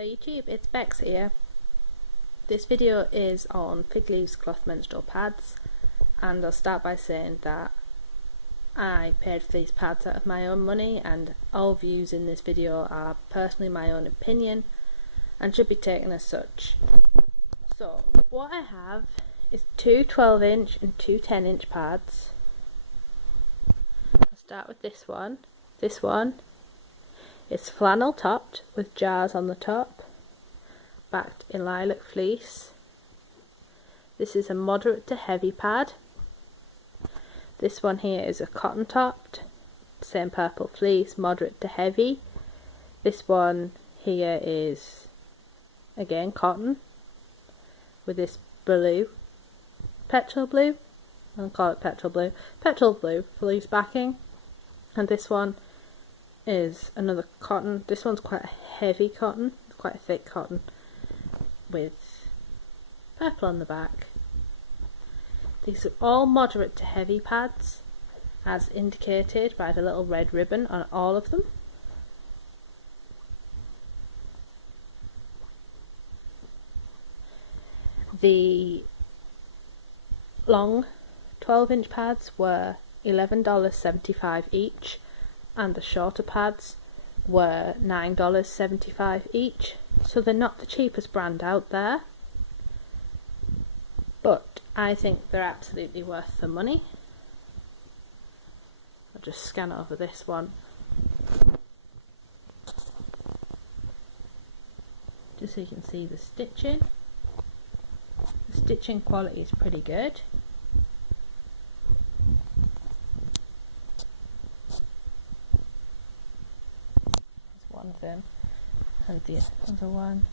Hello YouTube, it's Bex here. This video is on Fig Leaves cloth menstrual pads, and I'll start by saying that I paid for these pads out of my own money, and all views in this video are personally my own opinion and should be taken as such. So what I have is two 12-inch and two 10-inch pads. I'll start with this one. This one is flannel topped with jars on the top, backed in lilac fleece. This is a moderate to heavy pad. This one here is a cotton topped, same purple fleece, moderate to heavy. This one here is again cotton with this blue, petrol blue, I'll call it petrol blue fleece backing. And this one is another cotton. This one's quite a heavy cotton, it's quite a thick cotton with purple on the back. These are all moderate to heavy pads as indicated by the little red ribbon on all of them. The long 12-inch pads were $11.75 each, and the shorter pads were $9.75 each, so they're not the cheapest brand out there, but I think they're absolutely worth the money. I'll just scan over this one just so you can see the stitching. The stitching quality is pretty good. One of them, and the other one.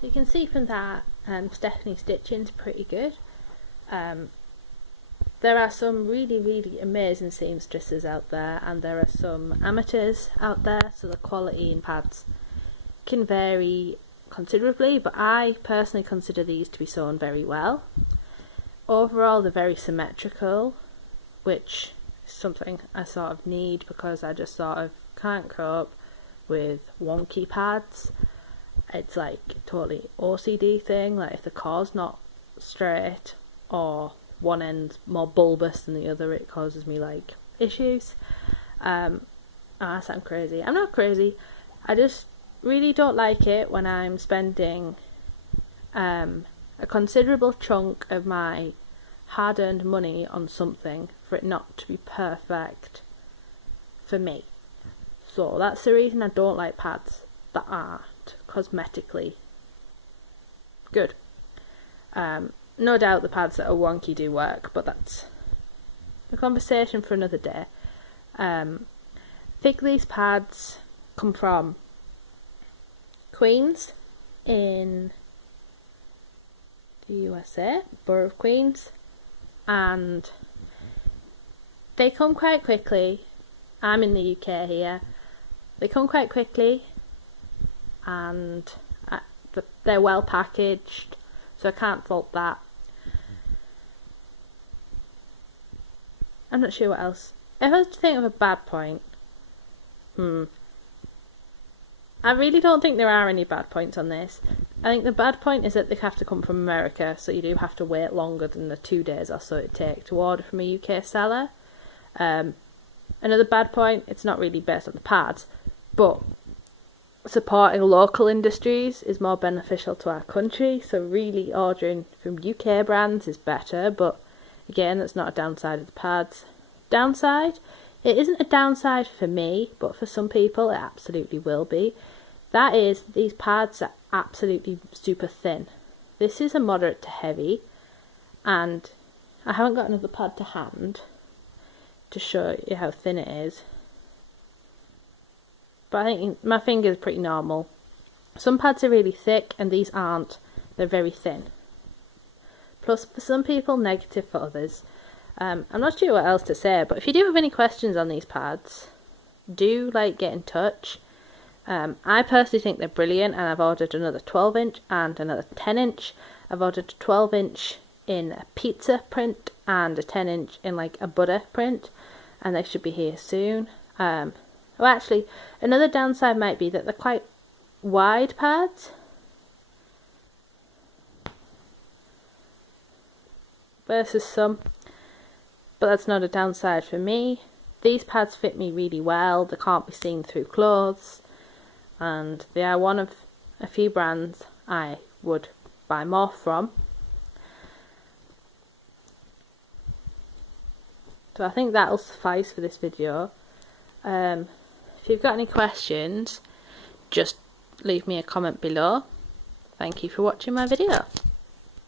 So you can see from that Stephanie's stitching is pretty good. There are some really amazing seamstresses out there, and there are some amateurs out there, so the quality in pads can vary considerably, but I personally consider these to be sewn very well. Overall they're very symmetrical, which is something I sort of need because I just sort of can't cope with wonky pads. It's like totally OCD thing, like if the cord's not straight or one end's more bulbous than the other, it causes me like issues. I sound crazy. I'm not crazy, I just really don't like it when I'm spending a considerable chunk of my hard-earned money on something for it not to be perfect for me. So that's the reason I don't like pads that aren't cosmetically good. No doubt the pads that are wonky do work, but that's a conversation for another day. Figleavespads come from Queens in the USA, Borough of Queens, and they come quite quickly. I'm in the UK here. They come quite quickly, and they're well packaged, so I can't fault that. I'm not sure what else. If I was to think of a bad point, I really don't think there are any bad points on this. I think the bad point is that they have to come from America, so you do have to wait longer than the 2 days or so it takes to order from a UK seller. Another bad point, it's not really based on the pads, but supporting local industries is more beneficial to our country, so really ordering from UK brands is better, but again that's not a downside of the pads. Downside? It isn't a downside for me, but for some people it absolutely will be. That is, these pads are absolutely super thin. This is a moderate to heavy, and I haven't got another pad to hand to show you how thin it is, but I think my finger is pretty normal. Some pads are really thick and these aren't, they're very thin. plus for some people, negative for others. I'm not sure what else to say, but if you do have any questions on these pads, do get in touch. I personally think they're brilliant, and I've ordered another 12-inch and another 10-inch. I've ordered a 12-inch in a pizza print and a 10-inch in a butter print, and they should be here soon. Well, actually, another downside might be that they're quite wide pads versus some, but that's not a downside for me. These pads fit me really well. They can't be seen through clothes, and they are one of a few brands I would buy more from. So I think that'll suffice for this video. If you've got any questions, just leave me a comment below. Thank you for watching my video.